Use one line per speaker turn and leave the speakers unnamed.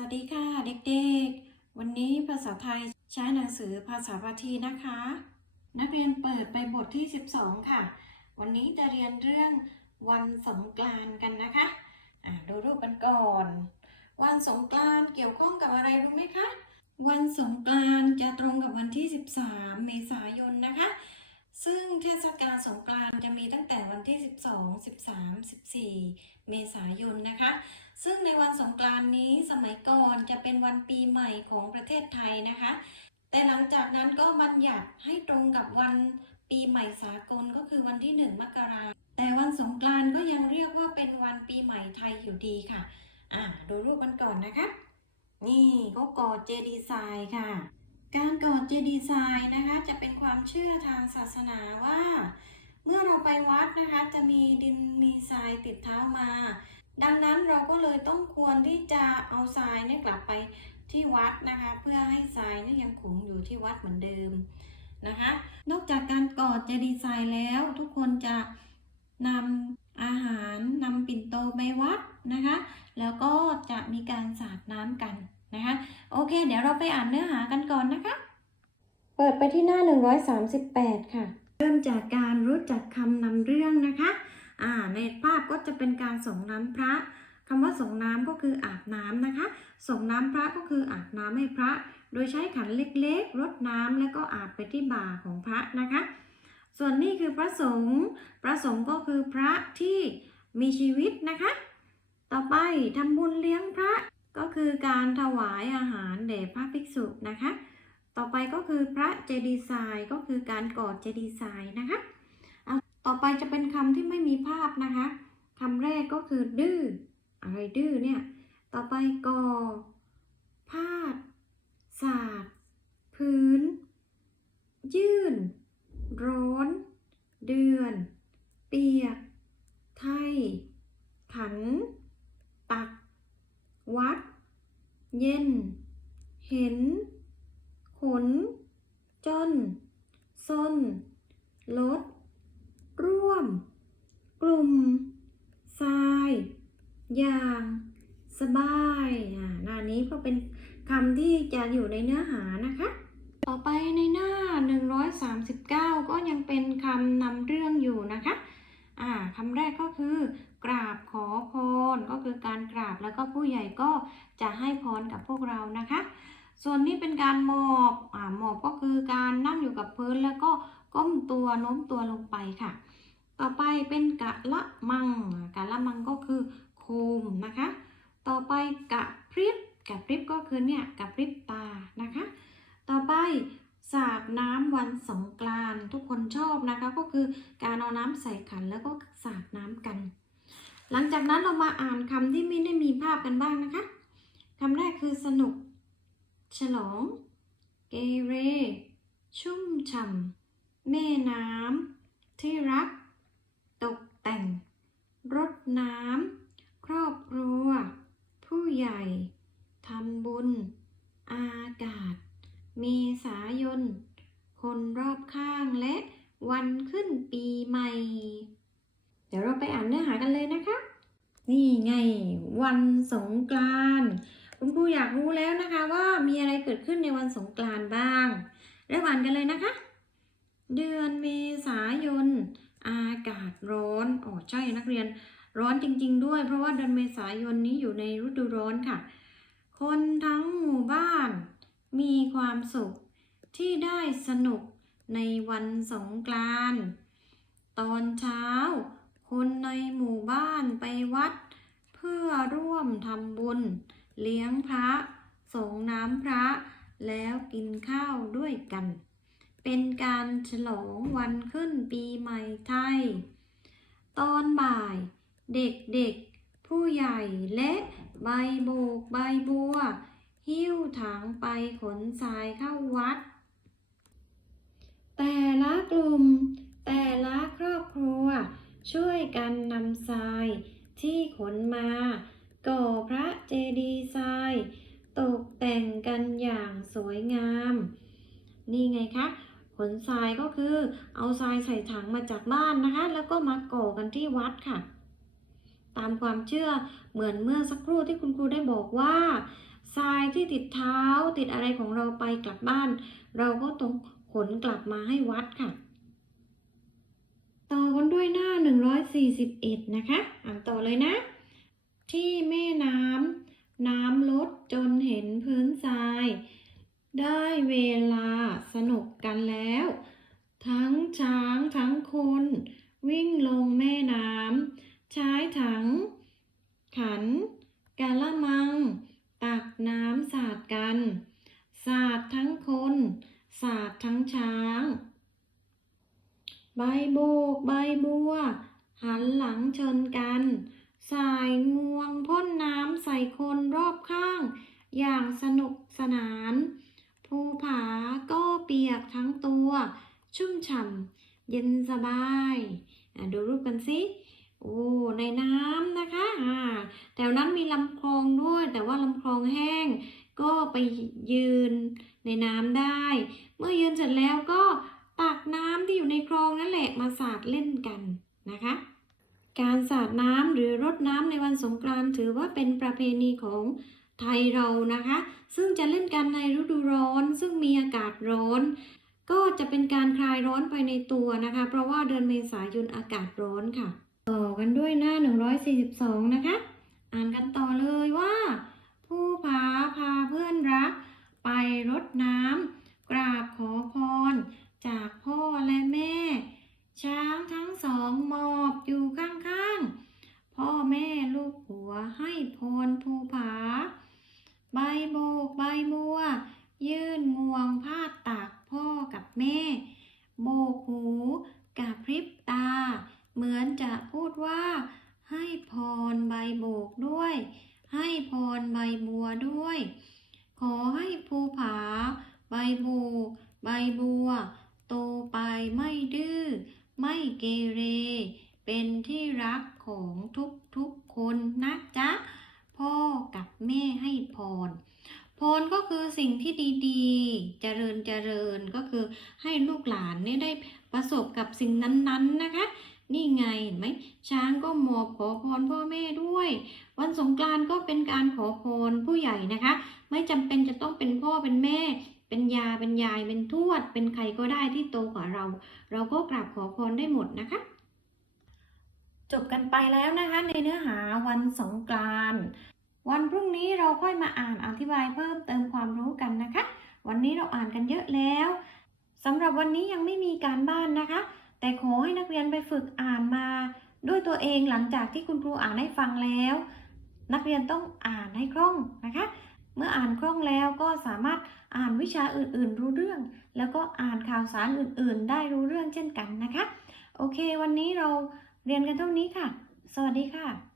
วัสดีค่ะเด็กๆ วันนี้ภาษาไทยใช้หนังสือภาษาพาทีนะคะ นักเรียนเปิดไปบทที่ 12 ค่ะ วันนี้จะเรียนเรื่องวันสงกรานต์กันนะคะอะดูรูปกันก่อน วันสงกรานต์เกี่ยวข้องกับอะไรรู้ไหมคะ วันสงกรานต์จะตรงกับวันที่ 13 เมษายนนะคะ ซึ่งเทศกาลสงกรานต์จะมีตั้งแต่วันที่ 12 13 14 เมษายนนะคะ ซึ่งในวันสงกรานนี้สมัยก่อนจะเป็นวันปีใหม่ของประเทศไทยนะคะ แต่หลังจากนั้นก็บัญญัติให้ตรงกับวันปีใหม่สากลก็คือวันที่ 1 มกราแต่วันสงกรานก็ยังเรียกว่าเป็นวันปีใหม่ไทยอยู่ดีค่ะ อ่าดูรูปกันก่อนนะคะ นี่ก็ก่อเจดีย์ทรายค่ะ การก่อเจดีย์ทรายนะคะ จะเป็นความเชื่อทางศาสนาว่า เมื่อเราไปวัดนะคะ จะมีดินมีทรายติดเท้ามา ดังนั้นเราก็เลยต้องควรที่จะเอาทรายเนี่ยกลับไปที่วัดนะคะ เพื่อให้ทรายเนี่ยยังคงอยู่ที่วัดเหมือนเดิมนะคะ นอกจากการก่อเจดีย์ทรายแล้วทุกคนจะนำอาหารนำปิ่นโตไปวัดนะคะ แล้วก็จะมีการสาดน้ำกันนะคะ โอเค เดี๋ยวเราไปอ่านเนื้อหากันก่อนนะคะ เปิดไปที่หน้า 138 ค่ะ เริ่มจากการรู้จักคำนำเรื่องนะคะ อ่าในภาพก็จะเป็นการส่งน้ำพระคำว่าส่งน้ำก็คืออาบน้ำนะคะ ส่งน้ำพระก็คืออาบน้ำให้พระ โดยใช้ขันเล็กๆรดน้ำแล้วก็อาบไปที่บ่าของพระนะคะ ส่วนนี้คือพระสงฆ์ พระสงฆ์ก็คือพระที่มีชีวิตนะคะ ต่อไปทำบุญเลี้ยงพระก็คือการถวายอาหารแด่พระภิกษุนะคะ ต่อไปก็คือพระเจดีย์ทรายก็คือการก่อเจดีย์ทรายนะคะ ต่อไปจะเป็นคำที่ไม่มีภาพนะคะคำแรกก็คือดื้ออะไรดื้อเนี่ย ต่อไปกอพาดสาดพื้น ยื่น ร้อน เดือน เปียก ไทยขันตัก วัด เย็น เห็น ขน จนส้นลด ร่วม กลุ่มทราย อย่าง สบายอ่าหน้านี้ก็เป็นคำที่จะอยู่ในเนื้อหานะคะ ต่อไปในหน้า 139 ก็ยังเป็นคำนำเรื่องอยู่นะคะอ่าคำแรกก็คือกราบขอพรก็คือการกราบแล้วก็ผู้ใหญ่ก็จะให้พรกับพวกเรานะคะ ส่วนนี้เป็นการหมอบอ่าหมอบก็คือการนั่งอยู่กับพื้นแล้วก็ ก้มตัวโน้มตัวลงไปค่ะ ต่อไปเป็นกะละมังกะละมังก็คือโคมนะคะ ต่อไปกะพริบกะพริบก็คือเนี่ยกะพริบตานะคะ ต่อไปสาดน้ำวันสงกรานทุกคนชอบนะคะก็คือการเอาน้ำใส่ขันแล้วก็สาดน้ำกัน หลังจากนั้นเรามาอ่านคำที่ไม่ได้มีภาพกันบ้างนะคะคำแรกคือสนุก ฉลอง เกเร ชุ่มฉ่ำ แม่น้ำที่รัก ตกแต่ง รดน้ำ ครอบครัว ผู้ใหญ่ ทำบุญ อากาศเมษายน คนรอบข้างและวันขึ้นปีใหม่ เดี๋ยวเราไปอ่านเนื้อหากันเลยนะคะ นี่ไง วันสงกรานต์คุณครูอยากรู้แล้วนะคะว่ามีอะไรเกิดขึ้นในวันสงกรานต์บ้างเริ่มอ่านกันเลยนะคะ เดือนเมษายน อากาศร้อนอ๋อใช่นักเรียนร้อนจริง ๆ ด้วย เพราะว่าเดือนเมษายนนี้อยู่ในฤดูร้อนค่ะ คนทั้งหมู่บ้าน มีความสุขที่ได้สนุกในวันสงกรานต์ตอนเช้า คนในหมู่บ้านไปวัด เพื่อร่วมทำบุญ เลี้ยงพระส่งน้ำพระ แล้วกินข้าวด้วยกัน เป็นการฉลองวันขึ้นปีใหม่ไทย ตอนบ่าย เด็กๆ ผู้ใหญ่และใบโบกใบบัว หิ้วถังไปขนทรายเข้าวัด แต่ละกลุ่ม แต่ละครอบครัว ช่วยกันนำทรายที่ขนมาก่อพระเจดีย์ทราย ตกแต่งกันอย่างสวยงาม นี่ไงคะ ขนทรายก็คือเอาทรายใส่ถังมาจากบ้านนะคะ แล้วก็มาก่อกันที่วัดค่ะ ตามความเชื่อเหมือนเมื่อสักครู่ที่คุณครูได้บอกว่าทรายที่ติดเท้าติดอะไรของเราไปกลับบ้าน เราก็ต้องขนกลับมาให้วัดค่ะ ต่อกันด้วยหน้า 141 นะคะอ่านต่อเลยนะ ที่แม่น้ำน้ำลดจนเห็นพื้นทราย ได้เวลาสนุกกันแล้ว ทั้งช้างทั้งคน วิ่งลงแม่น้ำใช้ถัง ขันกะละมัง ตักน้ำสาดกัน สาดทั้งคน สาดทั้งช้าง ใบโบกใบบัว หันหลังชนกัน สายงวงพ่นน้ำใส่คนรอบข้าง อย่างสนุกสนาน ภูผาก็เปียกทั้งตัว ชุ่มฉ่ำเย็นสบายดูรูปกันสิโอ้ในน้ำนะคะอ่าแถวนั้นมีลำคลองด้วย แต่ว่าลำคลองแห้ง ก็ไปยืนในน้ำได้ เมื่อยืนเสร็จแล้วก็ตักน้ำที่อยู่ในคลองนั่นแหละมาสาดเล่นกันนะคะ การสาดน้ำหรือรดน้ำในวันสงกรานต์ถือว่าเป็นประเพณีของ ไทยเรานะคะ ซึ่งจะเล่นกันในฤดูร้อน ซึ่งมีอากาศร้อน ก็จะเป็นการคลายร้อนไปในตัวนะคะ เพราะว่าเดือนเมษายนอากาศร้อนค่ะ ต่อกันด้วยหน้า 142 นะคะ อ่านกันต่อเลยว่า ผู้ผาพาเพื่อนรัก ไปรดน้ำกราบขอพร จากพ่อและแม่ ช้างทั้งสองหมอบอยู่ข้างๆ พ่อแม่ลูกหัวให้พรภูผา ใบโบกใบบัว ยื่นงวงพาดตากพ่อกับแม่ โบกหูกับพริบตา เหมือนจะพูดว่า ให้พรใบโบกด้วย ให้พรใบบัวด้วย ขอให้ภูผา ใบโบก ใบบัว โตไปไม่ดื้อ ไม่เกเร เป็นที่รักของ ทุกทุกๆคนนะจ๊ะ พ่อกับแม่ให้พร พรก็คือสิ่งที่ดีๆ เจริญเจริญก็คือให้ลูกหลานเนี่ยได้ประสบกับสิ่งนั้นๆนะคะ นี่ไงเห็นไหมช้างก็หมอบขอพรพ่อแม่ด้วย วันสงกรานต์ก็เป็นการขอพรผู้ใหญ่นะคะ ไม่จำเป็นจะต้องเป็นพ่อเป็นแม่เป็นยา เป็นยาย เป็นทวด เป็นใครก็ได้ที่โตกว่าเรา เราก็กราบขอพรได้หมดนะคะ จบกันไปแล้วนะคะในเนื้อหาวันสงกรานต์วันพรุ่งนี้เราค่อยมาอ่านอธิบายเพิ่มเติมความรู้กันนะคะ วันนี้เราอ่านกันเยอะแล้วสำหรับวันนี้ยังไม่มีการบ้านนะคะ แต่ขอให้นักเรียนไปฝึกอ่านมา ด้วยตัวเองหลังจากที่คุณครูอ่านให้ฟังแล้ว นักเรียนต้องอ่านให้คล่องนะคะ เมื่ออ่านคล่องแล้วก็สามารถอ่านวิชาอื่น ๆ รู้เรื่อง แล้วก็อ่านข่าวสารอื่น ๆ ได้รู้เรื่องเช่นกันนะคะ โอเค วันนี้เรา เรียนกันเท่านี้ค่ะ สวัสดีค่ะ